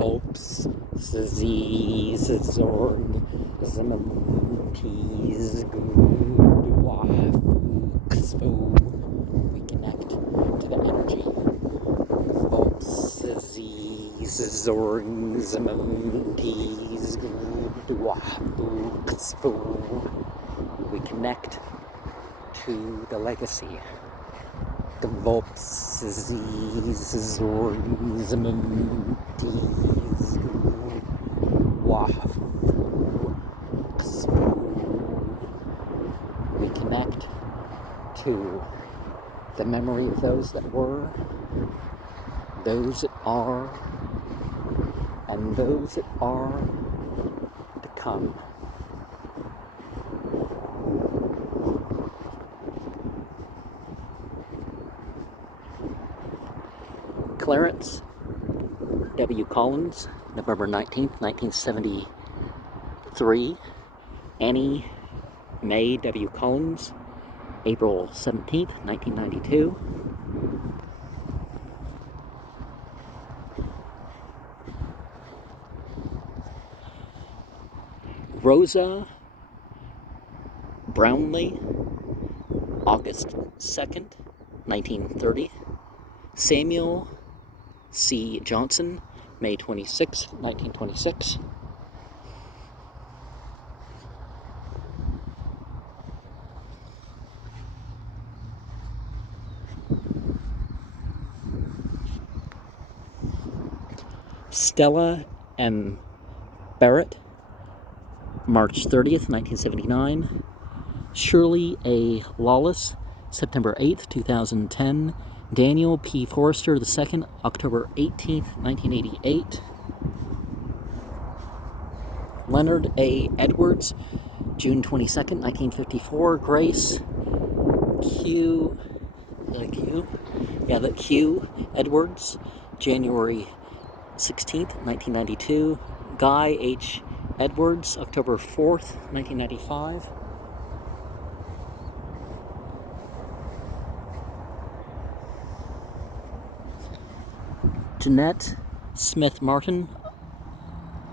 gvolps, szorg, Lzwvmmh, gvolps. We connect to the energy. Gvolps, szorg, Lzwvmmh, gvolps. We connect to the legacy. Gvolps, szorg, Lzwvmmh, gvolps. We connect to the memory of those that were, those that are, and those that are to come. Clarence W. Collins, November 19th, 1973. Annie Mae W. Collins, April 17th, 1992. Rosa Brownlee, August 2nd, 1930. Samuel C. Johnson, May 26th, 1926. Stella M. Barrett, March 30th, 1979. Shirley A. Lawless, September 8th, 2010. Daniel P. Forrester II, October 18th, 1988. Leonard A. Edwards, June 22nd, 1954. Grace Q. Edwards, January 16th, 1992. Guy H. Edwards, October 4th, 1995. Jeanette Smith Martin,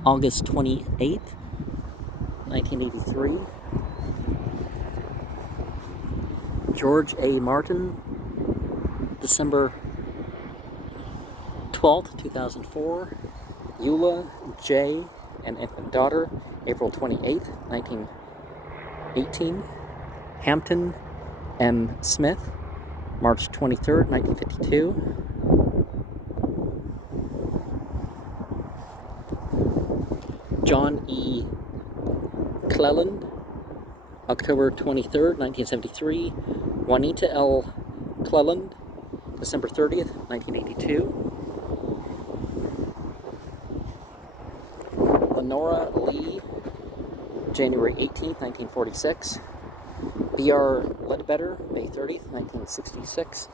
August 28th, 1983. George A. Martin, December 12th, 2004. Eula J. and infant daughter, April 28th, 1918. Hampton M. Smith, March 23rd, 1952. John E. Cleland, October 23rd, 1973. Juanita L. Cleland, December 30th, 1982. Lenora Lee, January 18th, 1946. B.R. Ledbetter, May 30th, 1966.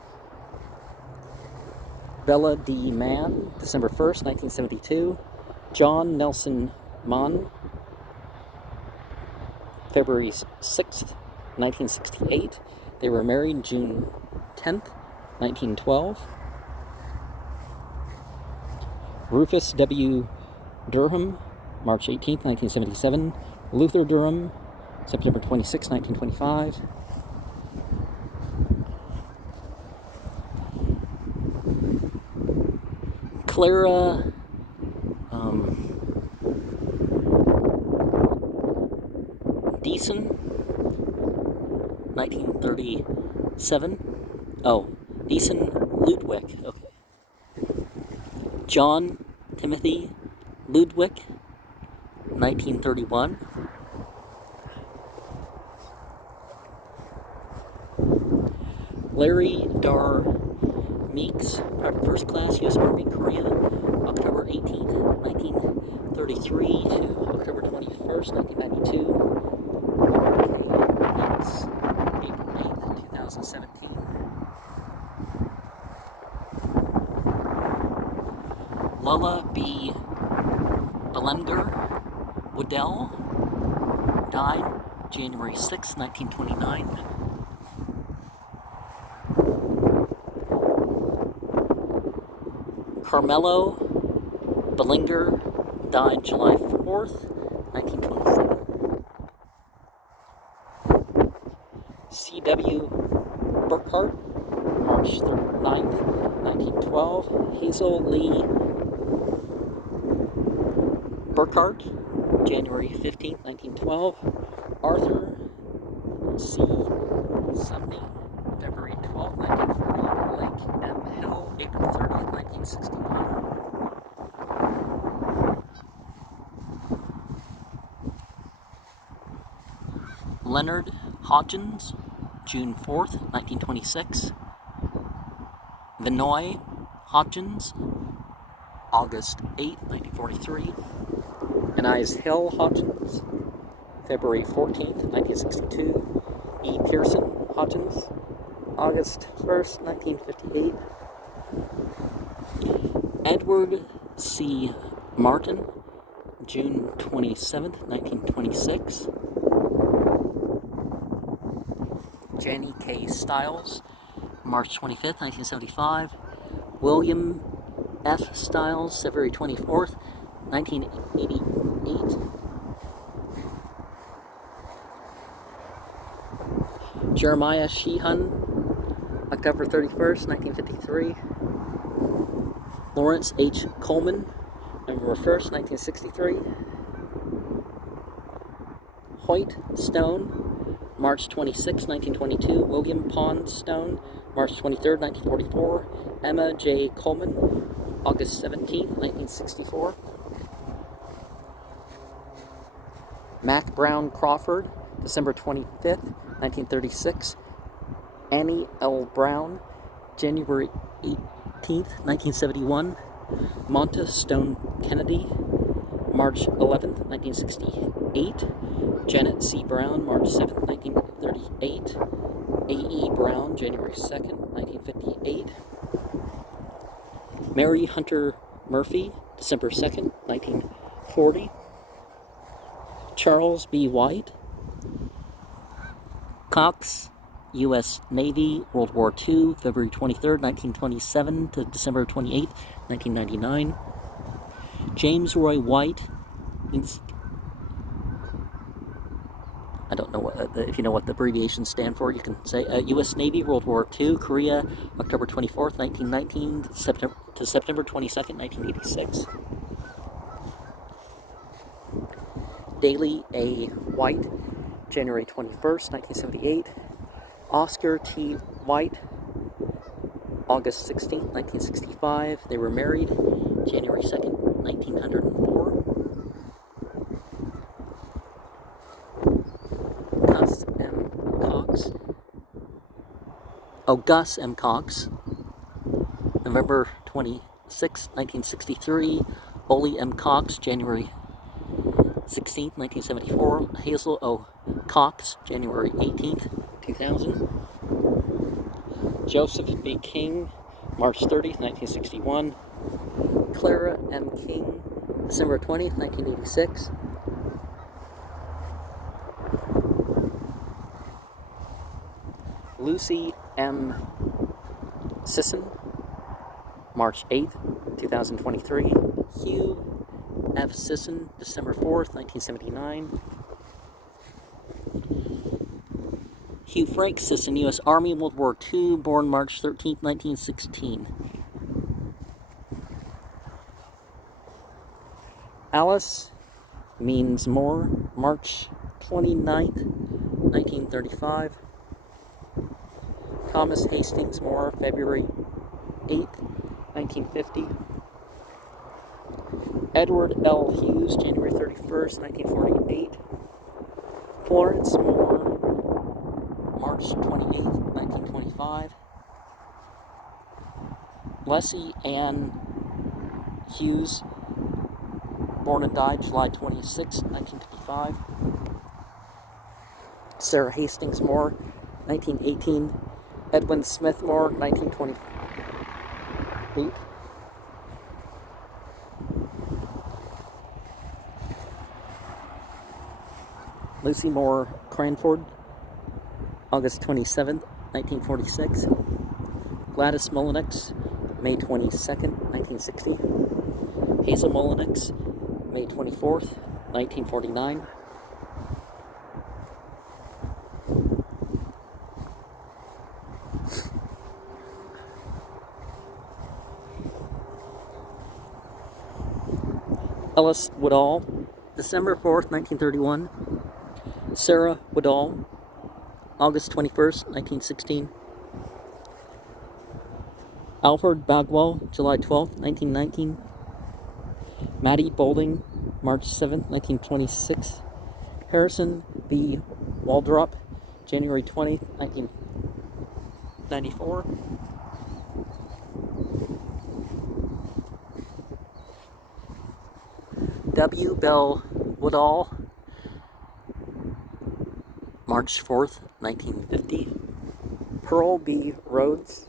Bella D. Mann, December 1st, 1972. John Nelson Mann, February 6th, 1968. They were married June 10th, 1912. Rufus W. Durham, March 18th, 1977. Luther Durham, September 26, 1925. Clara Deason, 1937. Oh, Deason Ludwig. Okay. John Timothy Ludwig, 1931. Larry Dar Meeks, First Class, U.S. Army, Korea, October 18th, 1933 to October 21st, 1992. Meeks, April 8th, 2017. Lola B. Belenger Waddell, died January 6, 1929. Carmelo Bellinger died July 4th, 1927. C.W. Burkhart, March 9th, 1912. Hazel Lee Burkhart, January 15th, 1912. Arthur C. Sumney, February 12th, 1940. Lake M. Hill, April 30th, 1961. Leonard Hodgins, June 4th, 1926. Vinoy Hodgins, August 8th, 1943. Anais Hill Hodgins, February 14th, 1962. E. Pearson Hodgins, August 1st, 1958. Edward C. Martin, June 27th, 1926. Jenny K. Stiles, March 25th, 1975. William F. Stiles, February 24th, 1988. Jeremiah Sheehan, October 31st, 1953. Lawrence H. Coleman, November 1st, 1963. Hoyt Stone, March 26, 1922. William Pond Stone, March 23, 1944. Emma J. Coleman, August 17, 1964. Mac Brown Crawford, December 25th, 1936. Annie L. Brown, January 18th, 1971. Monta Stone Kennedy, March 11th, 1968. Janet C. Brown, March 7th, 1938. A.E. Brown, January 2nd, 1958. Mary Hunter Murphy, December 2nd, 1940. Charles B. White, Cox, U.S. Navy, World War II, February 23rd, 1927 to December 28th, 1999. James Roy White, I don't know what, if you know what the abbreviations stand for, you can say U.S. Navy, World War II, Korea, October 24th, 1919 to September 22nd, 1986. Daley A. White, January 21st, 1978. Oscar T. White, August 16th, 1965. They were married January 2nd, 1904. Gus M. Cox, November 26, 1963. Ole M. Cox, January 16, 1974. Hazel O. Cox, January 18th, 2000. Joseph B. King, March 30th, 1961. Clara M. King, December 20th, 1986. Lucy M. Sisson, March 8th, 2023. Hugh F. Sisson, December 4th, 1979. Hugh Frank Sisson, U.S. Army, World War II, born March 13th, 1916. Alice Means More, March 29th, 1935. Thomas Hastings Moore, February 8th, 1950. Edward L. Hughes, January 31st, 1948. Florence Moore, March 28th, 1925. Leslie Ann Hughes, born and died July 26, 1955. Sarah Hastings Moore, 1918. Edwin Smith Moore, 1928. Lucy Moore Cranford, August 27th, 1946. Gladys Mullenix, May 22nd, 1960. Hazel Mullenix, May 24th, 1949. Ellis Woodall, December 4th, 1931. Sarah Woodall, August 21st, 1916. Alfred Bagwell, July 12th, 1919. Maddie Boulding, March 7th, 1926. Harrison B. Waldrop, January 20th, 1994. W. Bell Woodall, March 4th, 1950. Pearl B. Rhodes,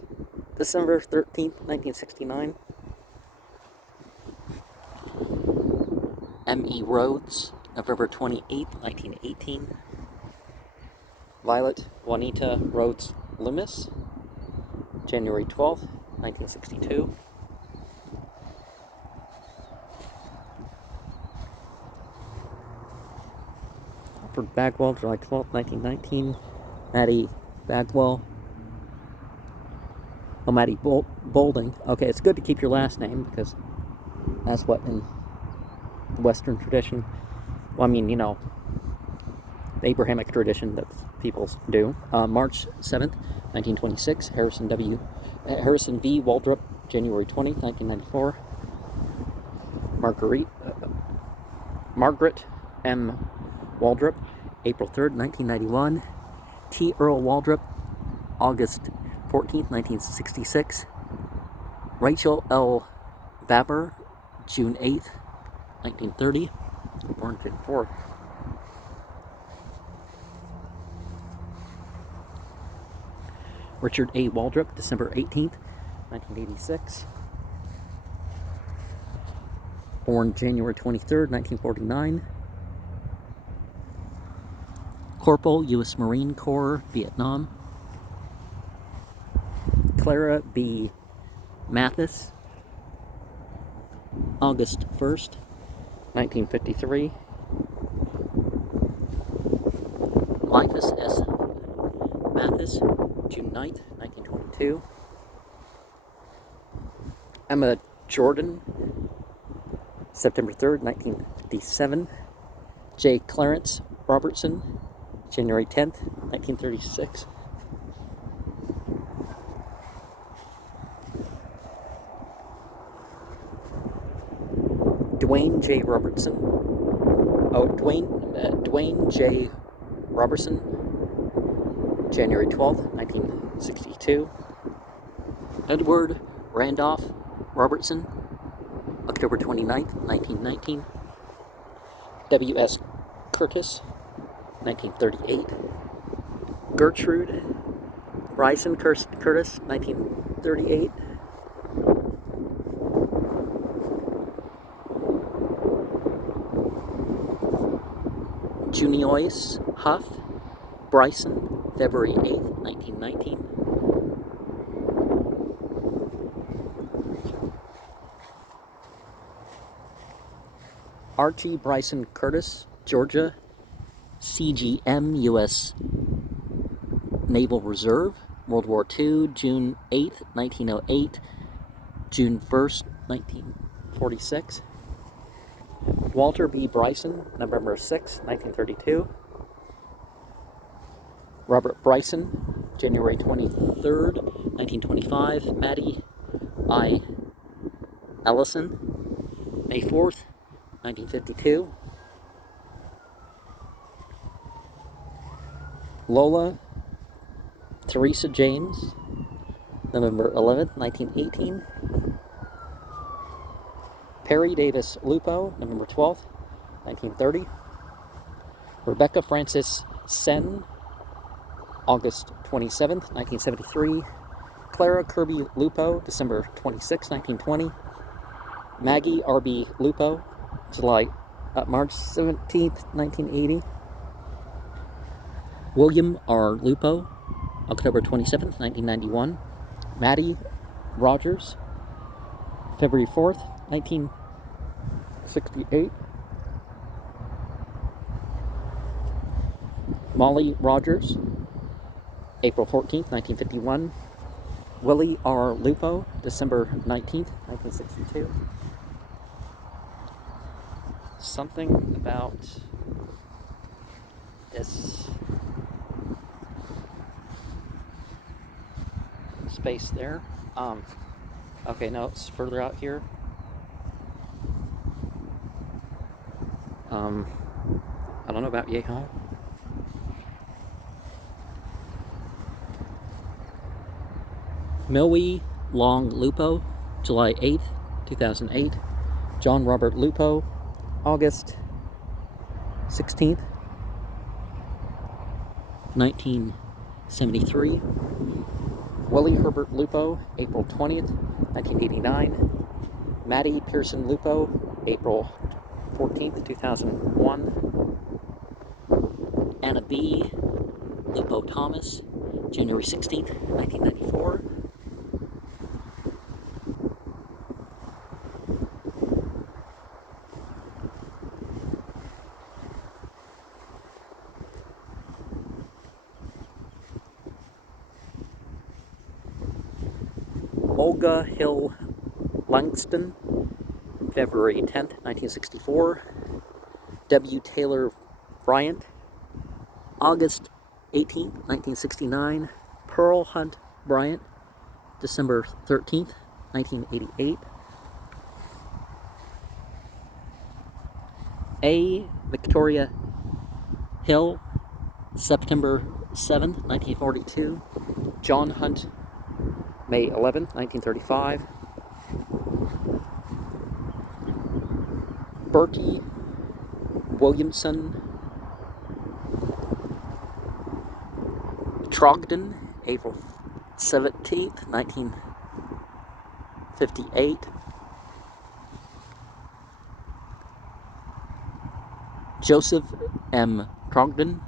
December 13th, 1969. M. E. Rhodes, November 28th, 1918. Violet Juanita Rhodes Loomis, January 12th, 1962. Alfred Bagwell, July 12th, 1919. Maddie Bagwell. Oh, Maddie Boulding. Okay, it's good to keep your last name because that's what in the Western tradition, well, I mean, you know, the Abrahamic tradition that people do. March 7th, 1926. Harrison V. Waldrop, January 20th, 1994. Margaret M. Waldrop, April 3rd, 1991. T. Earl Waldrop, August 14th, 1966. Rachel L. Baber, June 8th, 1930. Born June 4th. Richard A. Waldrop, December 18th, 1986. Born January 23rd, 1949. Corporal, U.S. Marine Corps, Vietnam. Clara B. Mathis, August 1st, 1953. Liphus S. Mathis, June 9th, 1922. Emma Jordan, September 3rd, 1957. J. Clarence Robertson, January 10th, 1936. Dwayne J. Robertson. Dwayne J. Robertson, January 12th, 1962. Edward Randolph Robertson, October 29th, 1919. W.S. Curtis, 1938. Gertrude Bryson Curtis, 1938. Juniois Huff Bryson, February 8th, 1919. Archie Bryson Curtis, Georgia, CGM, U.S. Naval Reserve, World War II, June 8th, 1908, June 1st, 1946. Walter B. Bryson, November 6, 1932. Robert Bryson, January 23rd, 1925. Maddie I. Ellison, May 4th, 1952. Lola Teresa James, November 11th, 1918. Perry Davis Lupo, November 12th, 1930. Rebecca Francis Sen, August 27th, 1973. Clara Kirby Lupo, December 26, 1920. Maggie R.B. Lupo, March 17th, 1980. William R. Lupo, October 27th, 1991. Maddie Rogers, February 4th, 1968. Molly Rogers, April 14th, 1951. Willie R. Lupo, December 19th, 1962. Something about this space there. Okay, no, it's further out here. I don't know about Yeehaw. Millie Long Lupo, July 8th, 2008. John Robert Lupo, August 16th, 1973. Willie Herbert Lupo, April 20th, 1989. Maddie Pearson Lupo, April 14th, 2001. Anna B. Lupo Thomas, January 16th, 1994. Olga Hill Langston, February 10th, 1964. W. Taylor Bryant, August 18th, 1969. Pearl Hunt Bryant, December 13th, 1988. A. Victoria Hill, September 7th, 1942. John Hunt, May 11th, 1935. Bertie Williamson Trogdon, April 17th, 1958. Joseph M. Trogdon,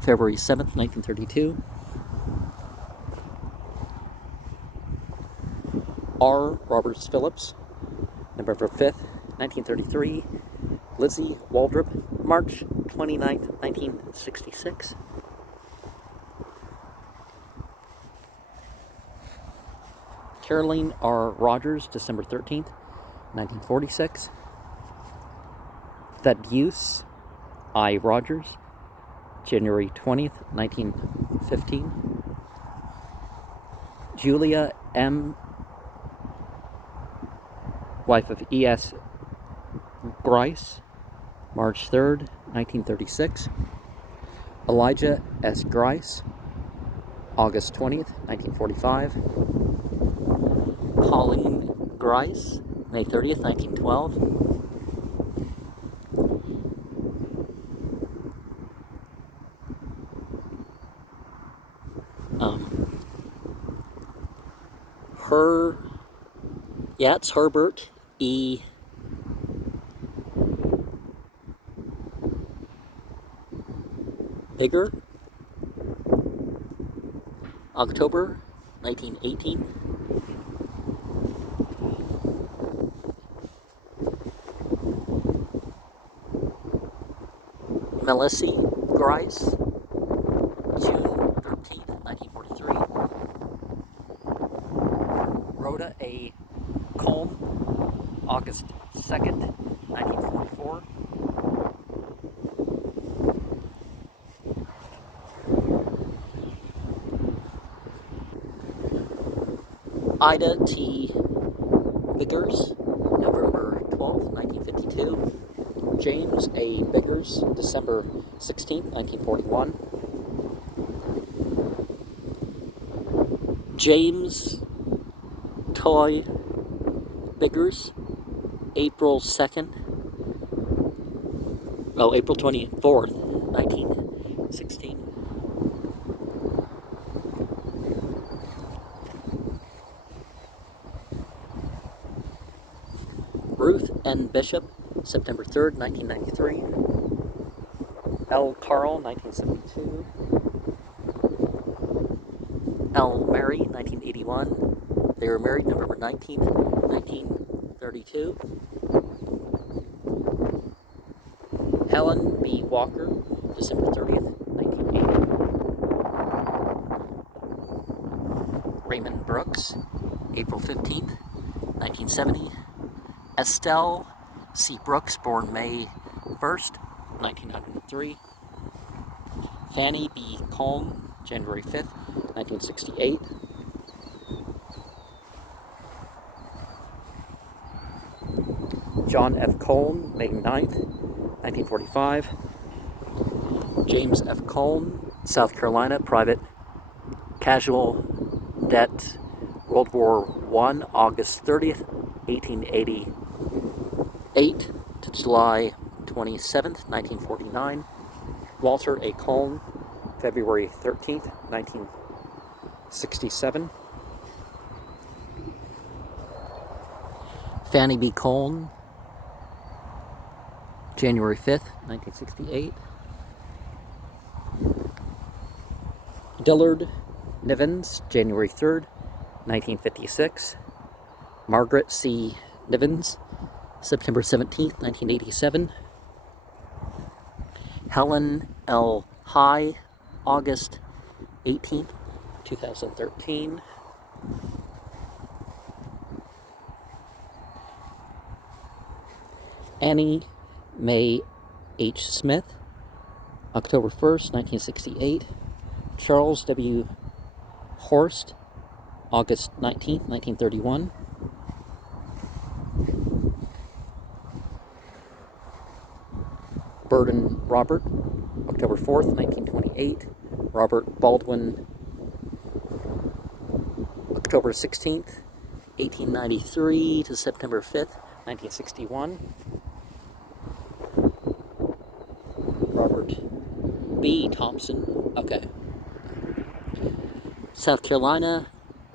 February 7th, 1932. R. Roberts Phillips, November 5th, 1933. Lizzie Waldrop, March 29th, 1966. Caroline R. Rogers, December 13th, 1946. Thaddeus I. Rogers, January 20th, 1915. Julia M., wife of E.S. Grice, March 3rd, 1936. Elijah S. Grice, August 20th, 1945. Pauline Grice, May 30th, 1912. It's Herbert E. Bigger, October 1918. Melissy Grice, June 13th, 1943. Rhoda A. Colm, August 2nd, 1944. Ida T. Biggers, November 12th, 1952. James A. Biggers, December 16th, 1941. James Toy Biggers, April 24th, 1916. Ruth N. Bishop, September 3rd, 1993. L. Carl, 1972. L. Mary, 1981. They were married November 19th, 19 1932. Helen B. Walker, December 30th, 1980. Raymond Brooks, April 15th, 1970. Estelle C. Brooks, born May 1st, 1903. Fanny B. Colm, January 5th, 1968. John F. Colm, May 9th, 1945. James F. Colm, South Carolina, private casual debt, World War I, August 30th, 1888 to July 27th, 1949. Walter A. Colm, February 13th, 1967. Fanny B. Colm, January 5th, 1968. Dillard Nivens, January 3rd, 1956. Margaret C. Nivens, September 17th, 1987. Helen L. High, August 18th, 2013. Annie Mae H. Smith, October 1st, 1968. Charles W. Horst, August 19th, 1931. Burden Robert, October 4th, 1928. Robert Baldwin, October 16th, 1893 to September 5th, 1961. Robert B. Thompson, okay. South Carolina,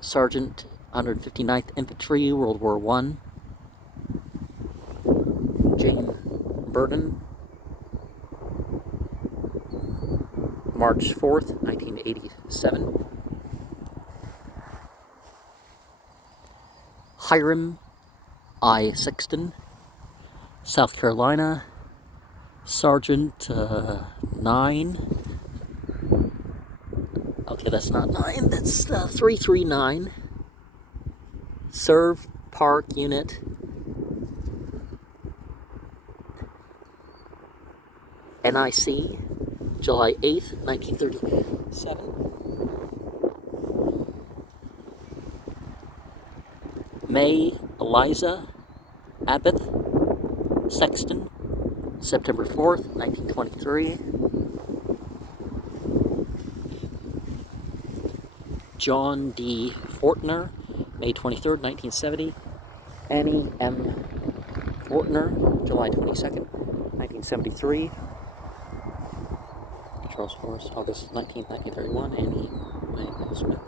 Sergeant, 159th Infantry, World War I. Jane Burden, March 4th, 1987. Hiram I. Sexton, South Carolina, Sergeant 9. Okay, that's not 9, that's 339. Serve Park Unit. NIC, July 8th, 1937. May Eliza Abbott Sexton, September 4th, 1923. John D. Fortner, May 23rd, 1970. Annie M. Fortner, July 22nd, 1973. Charles Forrest, August 19th, 1931. Annie Mae Smith.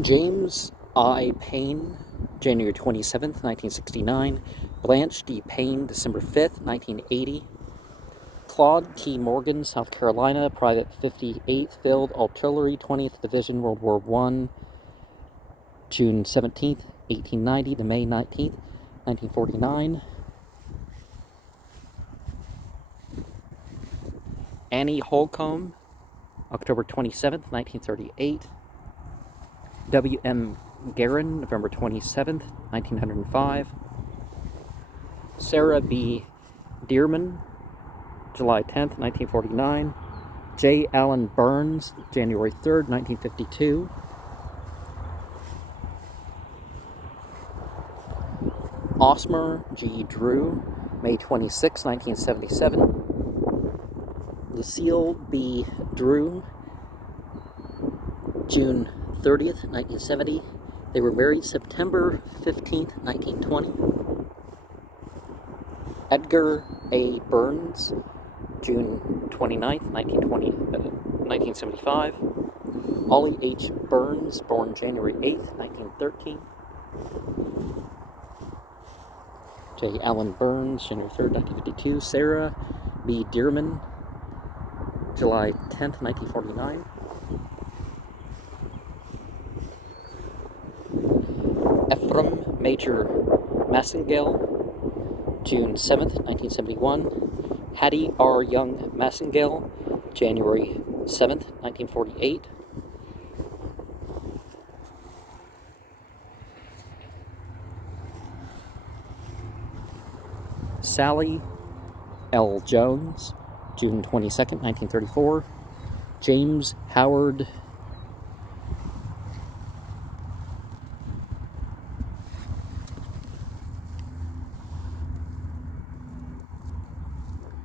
James I. Payne, January 27th, 1969. Blanche D. Payne, December 5th, 1980. Claude T. Morgan, South Carolina, Private 58th Field Artillery, 20th Division, World War I, June 17th, 1890 to May 19th, 1949. Annie Holcomb, October 27th, 1938. W.M. Guerin, November 27th, 1905. Sarah B. Dearman, July 10th, 1949. J. Allen Burns, January 3rd, 1952. Osmer G. Drew, May 26, 1977. Lucille B. Drew, June 30th, 1970. They were married September 15th, 1920. Edgar A. Burns, June 29th, 1975. Ollie H. Burns, born January 8th, 1913. J. Allen Burns, January 3rd, 1952. Sarah B. Dearman, July 10th, 1949. Ephraim Major Massengale, June 7th, 1971. Hattie R. Young Massengale, January 7th, 1948. Sally L. Jones, June 22nd, 1934. James Howard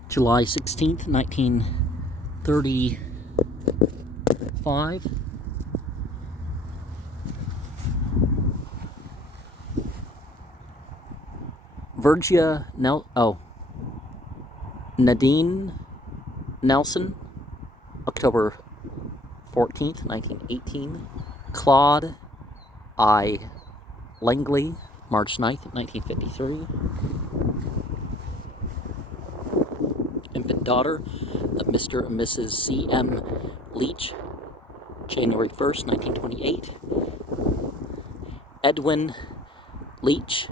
July 16th, 1935. Virgia Nadine Nelson, October 14th, 1918. Claude I. Langley, March 9th, 1953. Infant daughter of Mr. and Mrs. C.M. Leach, January 1st, 1928. Edwin Leach,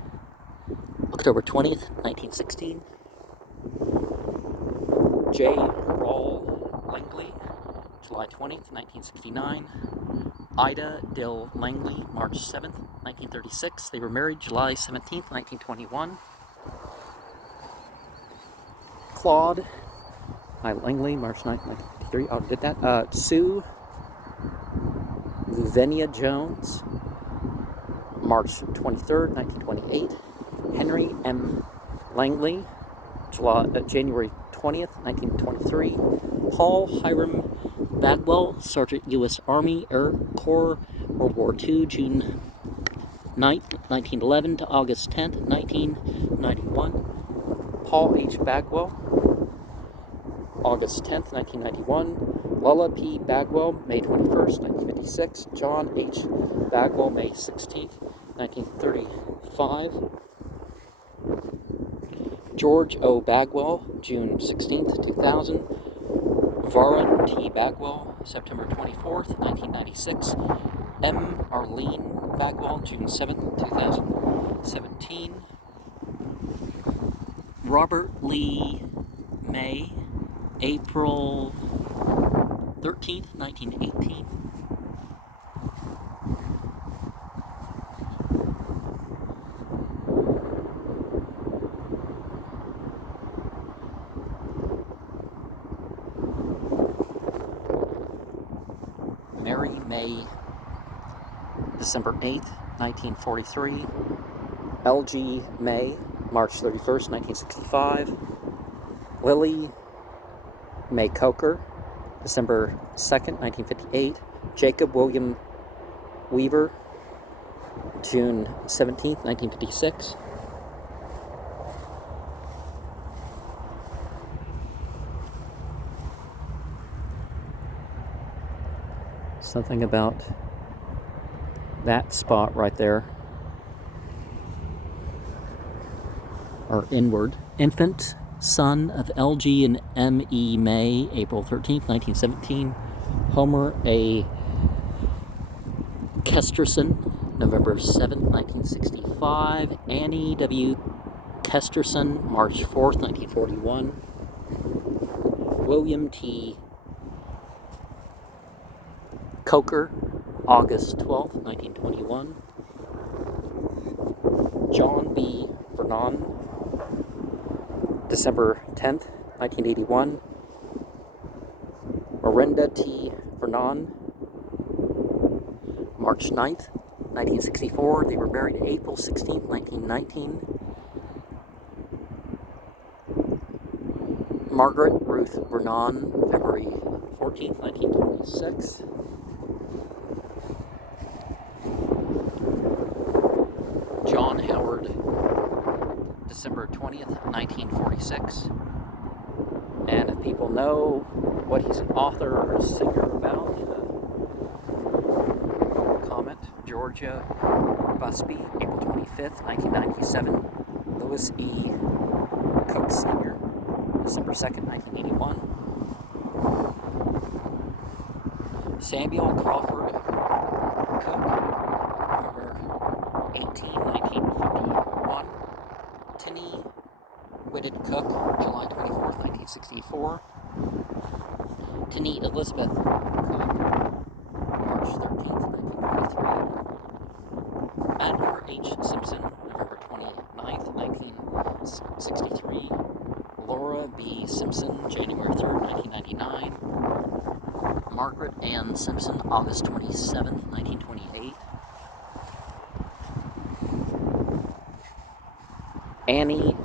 October 20th, 1916. J. Rawl Langley, July 20th, 1969. Ida Dill Langley, March 7th, 1936. They were married July 17th, 1921. Claude I. Langley, March 9th, 1953. Oh, did that. Sue Lzwvmmh Jones, March 23rd, 1928. Henry M. Langley, January 20th, 1923. Paul Hiram Bagwell, Sergeant U.S. Army Air Corps, World War II, June 9th, 1911 to August 10th, 1991. Paul H. Bagwell, August 10th, 1991. Lulla P. Bagwell, May 21st, 1956. John H. Bagwell, May 16th, 1935. George O. Bagwell, June 16th, 2000. Varun T. Bagwell, September 24th, 1996. M. Arlene Bagwell, June 7th, 2017. Robert Lee May, April 13th, 1918. Mary May, December 8th, 1943. L.G. May, March 31st, 1965. Lily May Coker, December 2nd, 1958. Jacob William Weaver, June 17th, 1956. Something about that spot right there, or inward. Infant, son of L.G. and M.E. May, April 13th, 1917. Homer A. Kesterson, November 7th, 1965. Annie W. Kesterson, March 4th, 1941. William T. Coker, August 12th, 1921. John B. Vernon, December 10th, 1981. Miranda T. Vernon, March 9th, 1964. They were married April 16th, 1919. Margaret Ruth Vernon, February 14th, 1926. John Howard, December 20th, 1946. And if people know what he's an author or a singer about, comment. Georgia Busby, April 25th, 1997. Louis E. Cook Sr., December 2nd, 1981. Samuel Crawford Cook, November 18, 1951. Tinny Whitted Cook, July 24th, 1964. Tinny Elizabeth Cook, March 13th, 1923. Andrew H. Simpson, November 29th, 1963. Laura B. Simpson, January 3rd, 1999. Margaret Ann Simpson, August 27th, 1928. Annie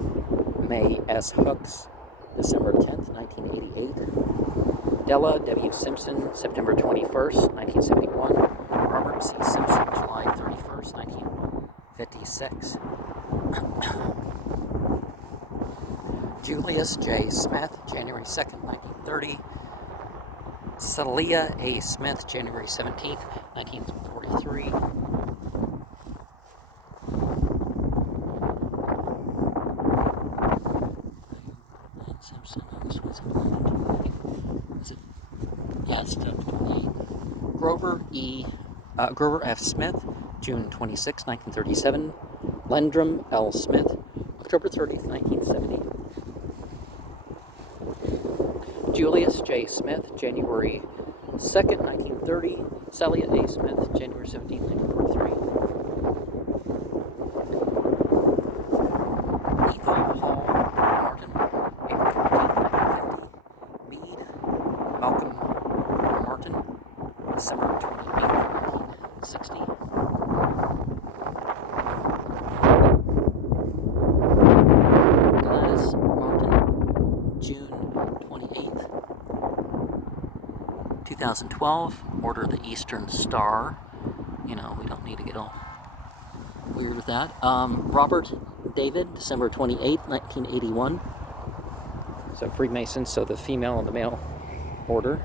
Mae S. Hooks, December 10th, 1988. Della W. Simpson, September 21st, 1971. Robert C. Simpson, July 31st, 1956. Julius J. Smith, January 2nd, 1930. Celia A. Smith, January 17th, 1943. Simpson, this one's is it? Yeah, it's 28. Grover F. Smith, June 26, 1937. Lendrum L. Smith, October 30th, 1970. Julius J. Smith, January 2nd, 1930. Celia A. Smith, January 17th, 1943. Ethel Hall Martin, April 14th, 1950. Meade Malcolm Martin, December 28th, 1960. Gladys Martin, June 28th, 2012. Order the Eastern Star. You know, we don't need to get all weird with that. Robert David, December 28th, 1981. So Freemasons, so the female and the male order.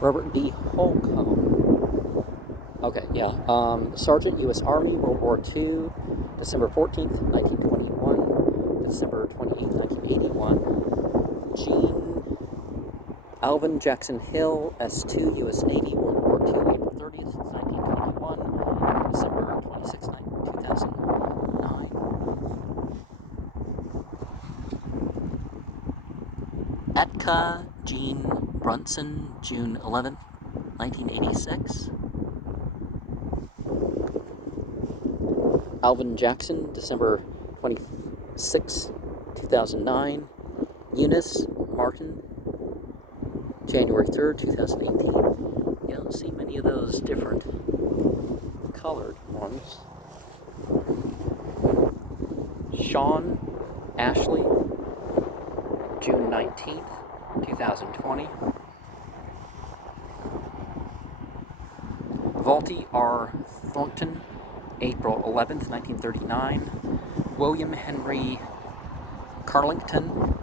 Robert D. Holcomb. Okay, yeah. Sergeant, U.S. Army, World War II, December 14th, 1921. December 28th, 1981. Gene Alvin Jackson Hill, S2, U.S. Navy, World War II, April 30th, 1921. December 26th, 2009. Etka Jean Brunson, June 11th, 1986. Alvin Jackson, December 26, 2009. Eunice Martin, January 3rd, 2018. You don't see many of those different colored ones. Sean Ashley, June 19th, 2020. Volty R. Thornton, April 11th, 1939. William Henry Carlington,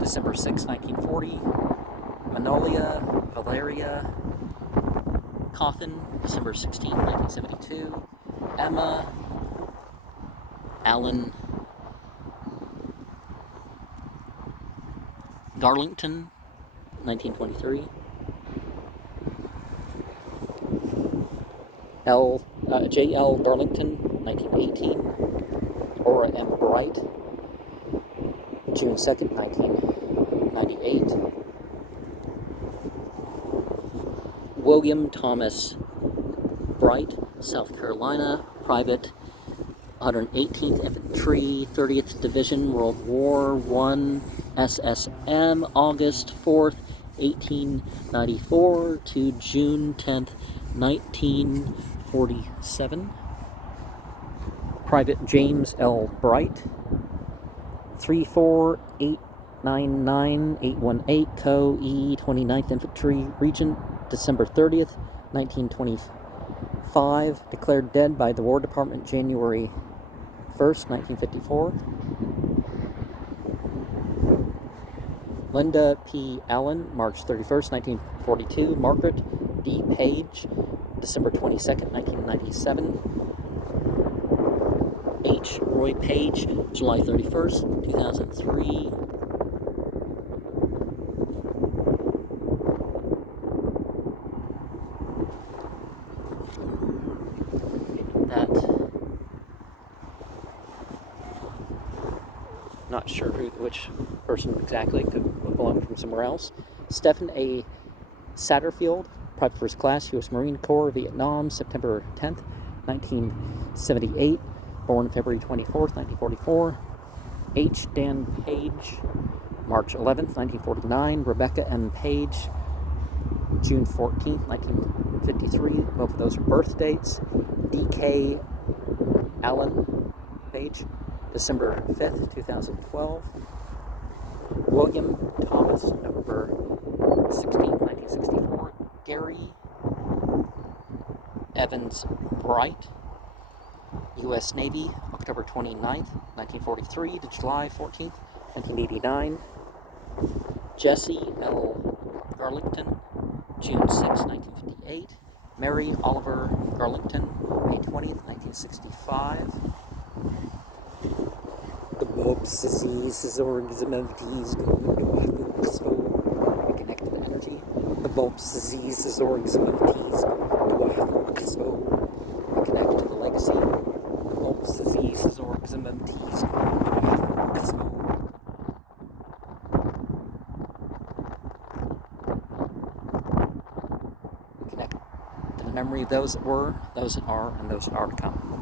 December 6, 1940. Manolia Valeria Cawthon, December 16, 1972. Emma Allen Darlington, 1923. J.L. Darlington, 1918. Aura M. Bright, June 2nd, 1998. William Thomas Bright, South Carolina, Private, 118th Infantry, 30th Division, World War I, SSM, August 4th, 1894 to June 10th, 1947. Private James L. Bright, 34899-818, Co. E, 29th Infantry, Regent, December 30th, 1925. Declared dead by the War Department, January 1st, 1954. Linda P. Allen, March 31st, 1942. Margaret D. Page, December 22nd, 1997. H. Roy Page, July 31st, 2003. not sure which person exactly, could have belonged from somewhere else. Stephen A. Satterfield, Private First Class, U.S. Marine Corps, Vietnam, September 10th, 1978, born February 24th, 1944. H. Dan Page, March 11th, 1949. Rebecca M. Page, June 14th, 1953. Both of those are birth dates. D.K. Allen Page, December 5th, 2012. William Thomas, November 16th, 1964. Gary Evans Bright, U.S. Navy, October 29th, 1943 to July 14th, 1989. Jesse L. Garlington, June 6, 1958. Mary Oliver Garlington, May 20th, 1965. The gvolps, szorg, Lzwvmmh, we connect to the energy. The gvolps, szorg, Lzwvmmh, we connect to the legacy. The gvolps, szorg, Lzwvmmh, we connect to the memory of those that were, those that are, and those that are to come.